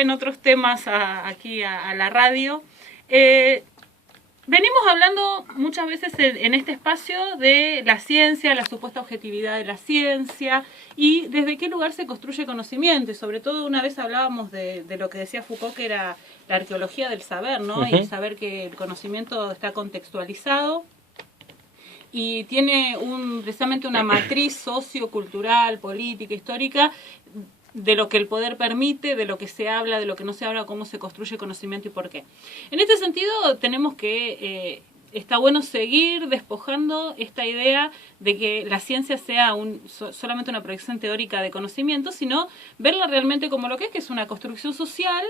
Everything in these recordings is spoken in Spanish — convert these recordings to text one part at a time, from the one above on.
traen otros temas aquí a la radio. Venimos hablando muchas veces en este espacio de la ciencia, la supuesta objetividad de la ciencia y desde qué lugar se construye conocimiento. Y sobre todo una vez hablábamos de lo que decía Foucault, que era la arqueología del saber, ¿no? Y saber que el conocimiento está contextualizado y tiene precisamente una matriz sociocultural, política, histórica, de lo que el poder permite, de lo que se habla, de lo que no se habla, cómo se construye conocimiento y por qué. En este sentido, tenemos que, está bueno seguir despojando esta idea de que la ciencia sea solamente una proyección teórica de conocimiento, sino verla realmente como lo que es una construcción social,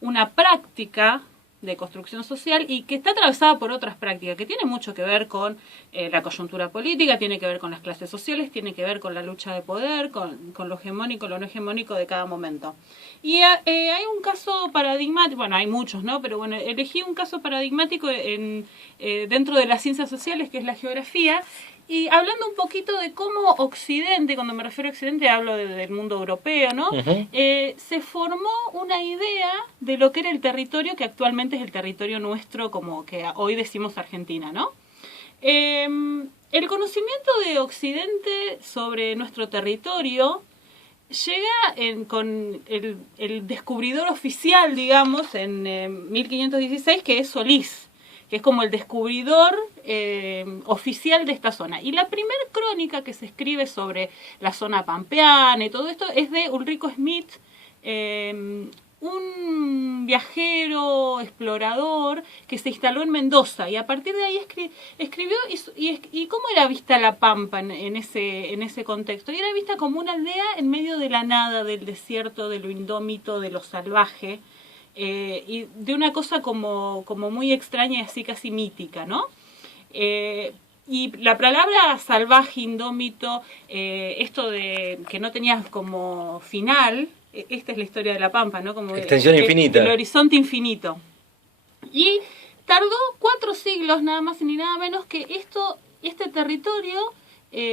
una práctica de construcción social y que está atravesada por otras prácticas, que tiene mucho que ver con la coyuntura política, tiene que ver con las clases sociales, tiene que ver con la lucha de poder, con lo hegemónico, lo no hegemónico de cada momento. Y hay un caso paradigmático, bueno, hay muchos, ¿no? Pero bueno, elegí un caso paradigmático dentro de las ciencias sociales, que es la geografía, y hablando un poquito de cómo Occidente, cuando me refiero a Occidente hablo del mundo europeo, ¿no? Se formó una idea de lo que era el territorio, que actualmente es el territorio nuestro, como que hoy decimos Argentina, ¿no? El conocimiento de Occidente sobre nuestro territorio llega con el descubridor oficial, digamos, en 1516, que es Solís, que es como el descubridor oficial de esta zona. Y la primera crónica que se escribe sobre la zona pampeana y todo esto es de Ulrico Schmidt, un viajero, explorador, que se instaló en Mendoza. Y a partir de ahí escribió, y cómo era vista la Pampa en ese contexto. Y era vista como una aldea en medio de la nada, del desierto, de lo indómito, de lo salvaje, y de una cosa como muy extraña y así casi mítica, ¿no? Y la palabra salvaje, indómito, esto de que no tenías como final, esta es la historia de la Pampa, ¿no? Como extensión infinita. El horizonte infinito. Y tardó 4 siglos, nada más ni nada menos, que este territorio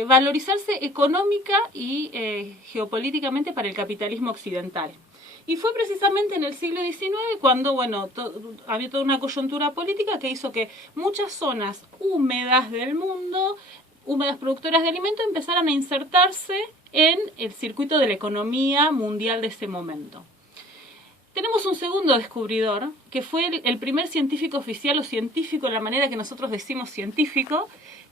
valorizarse económica y geopolíticamente para el capitalismo occidental. Y fue precisamente en el siglo XIX cuando, bueno, había toda una coyuntura política que hizo que muchas zonas húmedas del mundo, húmedas productoras de alimentos, empezaran a insertarse en el circuito de la economía mundial de ese momento. Tenemos un segundo descubridor, que fue el primer científico oficial, o científico en la manera que nosotros decimos científico,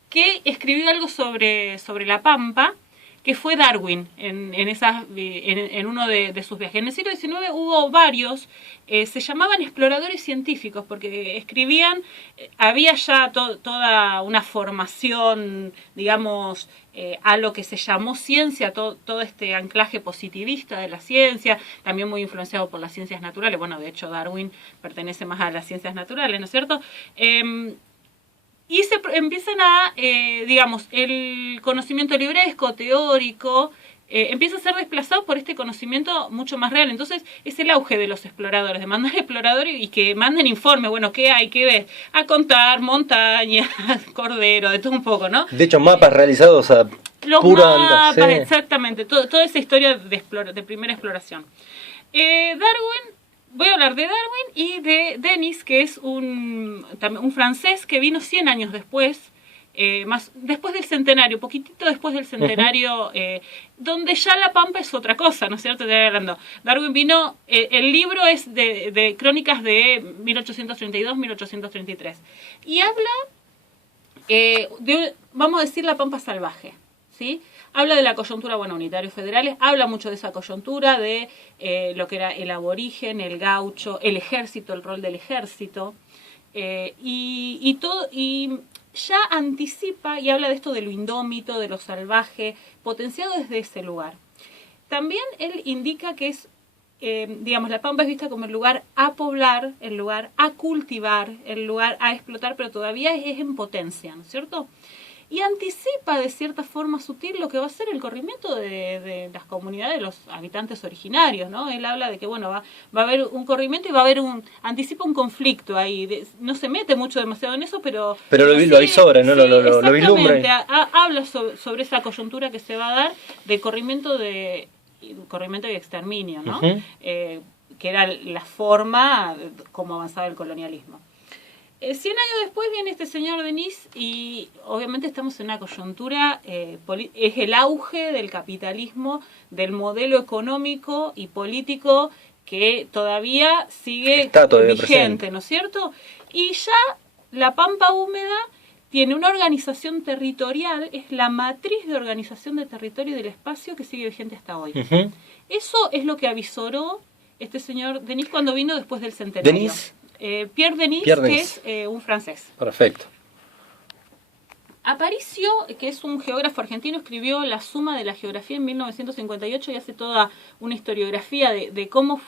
que escribió algo sobre la Pampa, que fue Darwin en uno de sus viajes. En el siglo XIX hubo varios, se llamaban exploradores científicos, porque escribían, había ya toda una formación, digamos, a lo que se llamó ciencia, todo este anclaje positivista de la ciencia, también muy influenciado por las ciencias naturales. Bueno, de hecho Darwin pertenece más a las ciencias naturales, ¿no es cierto? Y se empiezan digamos, el conocimiento libresco, teórico, empieza a ser desplazado por este conocimiento mucho más real. Entonces es el auge de los exploradores, de mandar exploradores y que manden informes, bueno, ¿qué hay? ¿Qué ves? A contar montañas, cordero, de todo un poco, ¿no? De hecho, mapas realizados a los pura mapas, sí. Exactamente, toda esa historia de primera exploración. Darwin... Voy a hablar de Darwin y de Denis, que es un francés que vino 100 años después, más después del centenario, poquitito después del centenario, donde ya la Pampa es otra cosa, ¿no es cierto? Estoy hablando. Darwin vino, el libro es de crónicas de 1832-1833 y habla vamos a decir, la Pampa salvaje, ¿sí? Habla de la coyuntura, bueno, unitarios federales, habla mucho de esa coyuntura, de lo que era el aborigen, el gaucho, el ejército, el rol del ejército, y ya anticipa y habla de esto de lo indómito, de lo salvaje, potenciado desde ese lugar. También él indica que es, digamos, la Pampa es vista como el lugar a poblar, el lugar a cultivar, el lugar a explotar, pero todavía es en potencia, ¿no es cierto? Y anticipa de cierta forma sutil lo que va a ser el corrimiento de las comunidades de los habitantes originarios, ¿no? Él habla de que, bueno, va a haber un corrimiento y va a haber anticipa un conflicto ahí. No se mete mucho demasiado en eso, pero lo avisora, ¿no? Sí, lo vislumbra. Habla sobre esa coyuntura que se va a dar de corrimiento y exterminio, ¿no? que era la forma como avanzaba el colonialismo. 100 años después viene este señor Denis y obviamente estamos en una coyuntura, es el auge del capitalismo, del modelo económico y político que todavía sigue vigente, presente, ¿no es cierto? Y ya la Pampa Húmeda tiene una organización territorial, es la matriz de organización de territorio y del espacio que sigue vigente hasta hoy. Uh-huh. Eso es lo que avisoró este señor Denis cuando vino después del centenario. ¿Denis? Pierre Denis, que es un francés. Perfecto. Aparicio, que es un geógrafo argentino, escribió La Suma de la Geografía en 1958 y hace toda una historiografía de cómo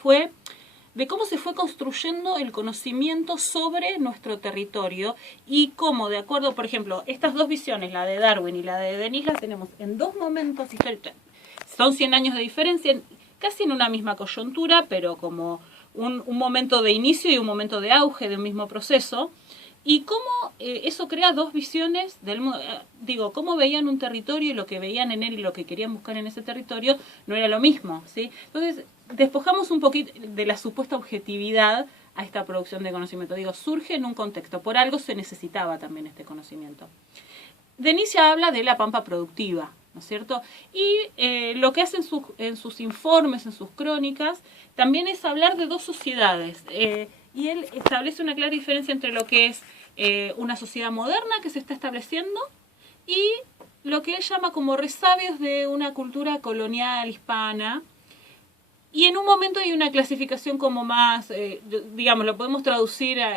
se fue construyendo el conocimiento sobre nuestro territorio y cómo, de acuerdo, por ejemplo, estas dos visiones, la de Darwin y la de Denis, las tenemos en dos momentos históricos. Son 100 años de diferencia, casi en una misma coyuntura, pero como un momento de inicio y un momento de auge de un mismo proceso, y cómo eso crea dos visiones cómo veían un territorio y lo que veían en él y lo que querían buscar en ese territorio no era lo mismo, ¿sí? Entonces, despojamos un poquito de la supuesta objetividad a esta producción de conocimiento. Surge en un contexto, por algo se necesitaba también este conocimiento. Denis ya habla de la pampa productiva, ¿no es cierto? Y lo que hace en sus informes, en sus crónicas, también es hablar de dos sociedades. Y él establece una clara diferencia entre lo que es una sociedad moderna que se está estableciendo y lo que él llama como resabios de una cultura colonial hispana. Y en un momento hay una clasificación como más, lo podemos traducir a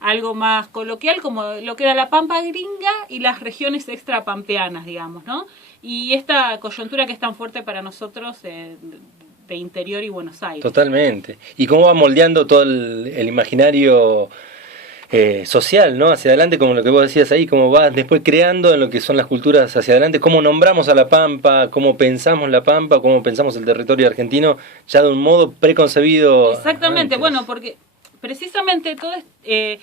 algo más coloquial, como lo que era la pampa gringa y las regiones extrapampeanas, digamos, ¿no? Y esta coyuntura que es tan fuerte para nosotros de interior y Buenos Aires. Totalmente. Y cómo va moldeando todo el imaginario social, ¿no? Hacia adelante, como lo que vos decías ahí, cómo va después creando en lo que son las culturas hacia adelante, cómo nombramos a la Pampa, cómo pensamos la Pampa, cómo pensamos el territorio argentino, ya de un modo preconcebido. Exactamente, antes. Bueno, porque precisamente todo es,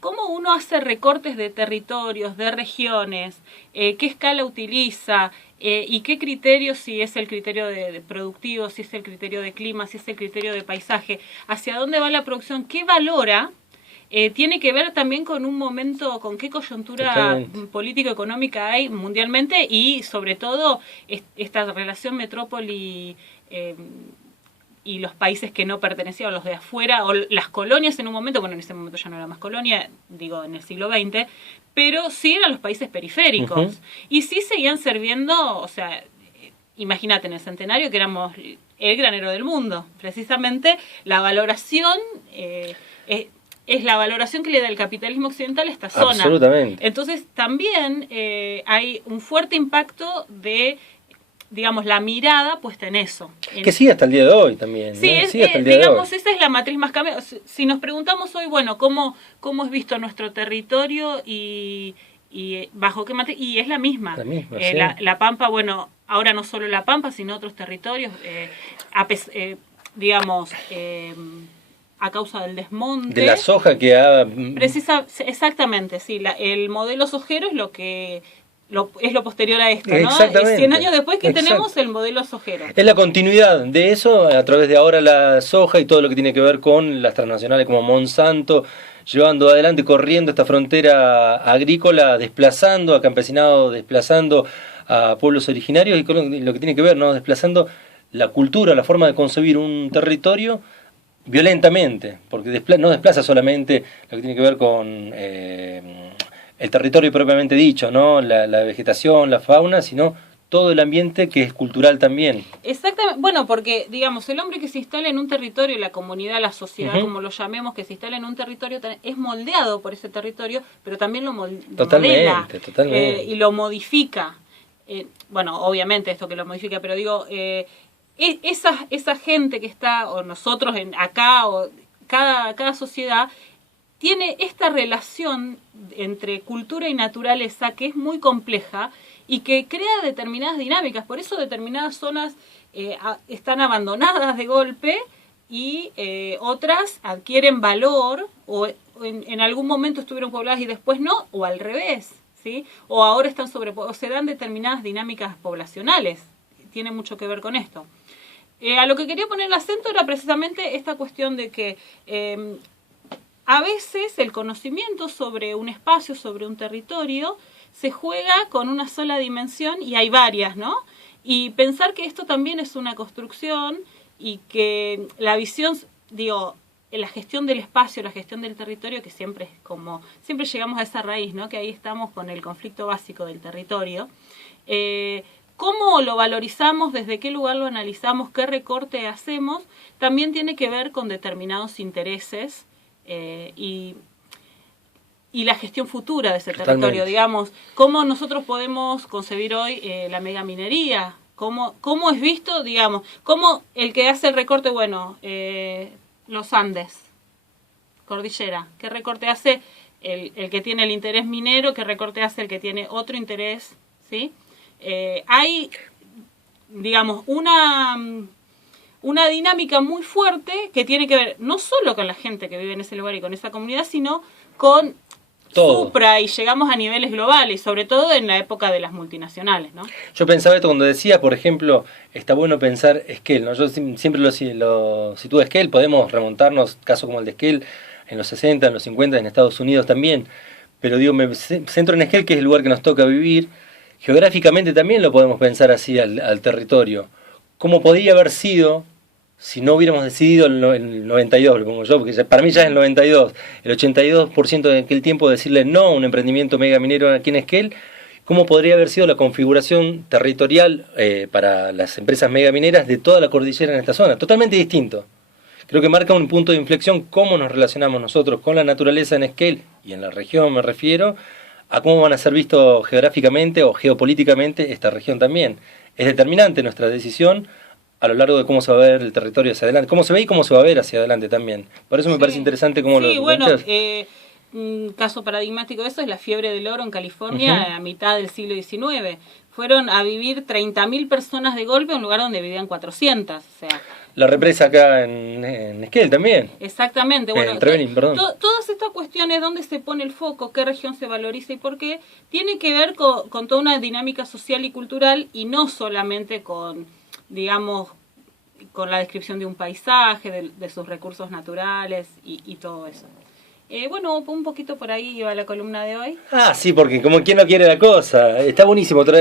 cómo uno hace recortes de territorios, de regiones, qué escala utiliza, y qué criterio, si es el criterio de productivo, si es el criterio de clima, si es el criterio de paisaje, hacia dónde va la producción, qué valora, tiene que ver también con un momento, con qué coyuntura político-económica hay mundialmente y sobre todo esta relación metrópoli y los países que no pertenecían, o los de afuera, o las colonias en un momento, bueno, en ese momento ya no era más colonia, en el siglo XX, pero sí eran los países periféricos. Uh-huh. Y sí seguían sirviendo, o sea, imagínate en el centenario que éramos el granero del mundo. Precisamente la valoración es la valoración que le da el capitalismo occidental a esta zona. Absolutamente. Entonces también hay un fuerte impacto de la mirada puesta en eso. Que sigue hasta el día de hoy también. Sí, ¿no? Sigue hasta el día de hoy. Esa es la matriz más cambiada. Si nos preguntamos hoy, bueno, ¿cómo es visto nuestro territorio y bajo qué matriz? Y es la misma. Sí. La Pampa, bueno, ahora no solo la Pampa, sino otros territorios, a causa del desmonte. De la soja que ha... Exactamente, sí. El modelo sojero es es lo posterior a esto, ¿no? Exactamente. 100 años después que tenemos el modelo sojero. Es la continuidad de eso a través de ahora la soja y todo lo que tiene que ver con las transnacionales como Monsanto, llevando adelante, corriendo esta frontera agrícola, desplazando a campesinados, desplazando a pueblos originarios y con lo que tiene que ver, ¿no? Desplazando la cultura, la forma de concebir un territorio violentamente, porque no desplaza solamente lo que tiene que ver con el territorio propiamente dicho, ¿no? La vegetación, la fauna, sino todo el ambiente que es cultural también. Exactamente, bueno, porque el hombre que se instala en un territorio, la comunidad, la sociedad, como lo llamemos, que se instala en un territorio, es moldeado por ese territorio, pero también lo modela. Totalmente. Y lo modifica. Obviamente esto que lo modifica, pero esa gente que está, o nosotros acá, o cada sociedad, tiene esta relación entre cultura y naturaleza que es muy compleja y que crea determinadas dinámicas. Por eso determinadas zonas están abandonadas de golpe y otras adquieren valor o en algún momento estuvieron pobladas y después no, o al revés, ¿sí? O ahora están o se dan determinadas dinámicas poblacionales. Tiene mucho que ver con esto. A lo que quería poner el acento era precisamente esta cuestión de que a veces el conocimiento sobre un espacio, sobre un territorio, se juega con una sola dimensión y hay varias, ¿no? Y pensar que esto también es una construcción y que la visión, digo, la gestión del espacio, la gestión del territorio, que siempre es como, siempre llegamos a esa raíz, ¿no? Que ahí estamos con el conflicto básico del territorio. Cómo lo valorizamos, desde qué lugar lo analizamos, qué recorte hacemos, también tiene que ver con determinados intereses y la gestión futura de ese territorio, digamos, cómo nosotros podemos concebir hoy la megaminería, cómo es visto, digamos, cómo el que hace el recorte, bueno, los Andes, cordillera, qué recorte hace el que tiene el interés minero, qué recorte hace el que tiene otro interés, ¿sí? Hay, digamos, una dinámica muy fuerte que tiene que ver no solo con la gente que vive en ese lugar y con esa comunidad, sino con todo. Supra, y llegamos a niveles globales, sobre todo en la época de las multinacionales, ¿no? Yo pensaba esto cuando decía, por ejemplo, está bueno pensar Esquel, ¿no? Yo siempre lo sitúo Esquel, podemos remontarnos, casos como el de Esquel, en los 60, en los 50, en Estados Unidos también, pero digo, me centro en Esquel, que es el lugar que nos toca vivir. Geográficamente también lo podemos pensar así al territorio. ¿Cómo podría haber sido si no hubiéramos decidido el 92, lo pongo yo, porque para mí ya es el 92, el 82% de aquel tiempo decirle no a un emprendimiento mega minero aquí en Esquel? ¿Cómo podría haber sido la configuración territorial para las empresas mega mineras de toda la cordillera en esta zona? Totalmente distinto. Creo que marca un punto de inflexión cómo nos relacionamos nosotros con la naturaleza en Esquel, y en la región me refiero, a cómo van a ser vistos geográficamente o geopolíticamente esta región también. Es determinante nuestra decisión a lo largo de cómo se va a ver el territorio hacia adelante, cómo se ve y cómo se va a ver hacia adelante también. Por eso me parece interesante cómo lo planteas. Un caso paradigmático de eso es la fiebre del oro en California a mitad del siglo XIX. Fueron a vivir 30.000 personas de golpe en un lugar donde vivían 400. O sea, la represa acá en Esquel también. Exactamente. Bueno, perdón. Todas estas cuestiones, dónde se pone el foco, qué región se valoriza y por qué, tiene que ver con toda una dinámica social y cultural y no solamente con, digamos, con la descripción de un paisaje, de sus recursos naturales y todo eso. Bueno, un poquito por ahí iba la columna de hoy. Sí, porque como quien no quiere la cosa. Está buenísimo traer